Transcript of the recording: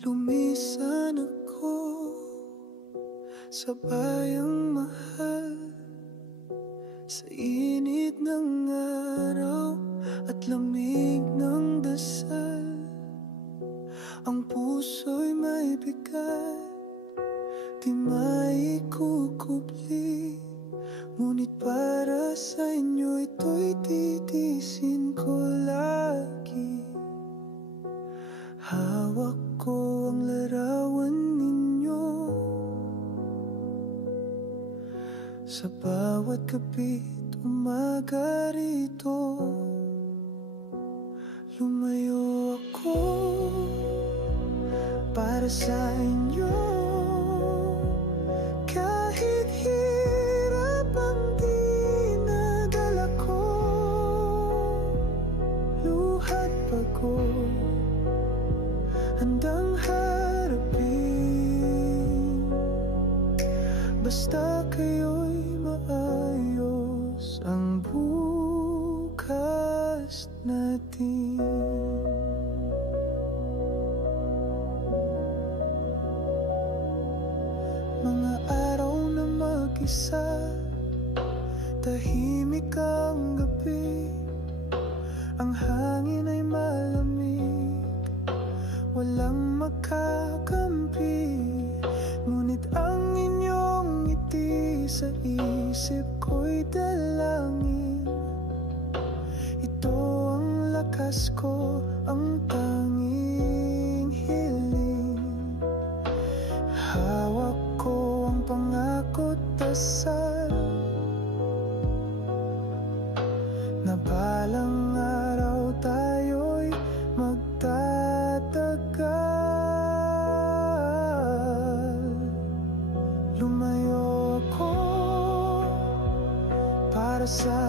Lumisan ako sa bayang mahal, sa init ng araw at lamig ng dasal. Ang puso'y may bigat, di maikukubli, ngunit para sa inyo ito'y titiisin ko lagi. Hawak ko ang larawan ninyo sa bawat gabi't umaga rito. Lumayo ako para sa inyo, kahit hirap ang dinadala ko, luha't pagod handang harapin, basta kayo'y maayos ang bukas natin. Mga araw na mag-isa, tahimik ang gabi, ang hangin ay malamig, walang makakampi, ngunit ang inyong ngiti sa isip ko'y dalangin. Ito ang lakas ko, ang tanging hiling. Hawak ko ang pangako't dasal na balang araw tayo'y magtatagal. Lumayo ako para sa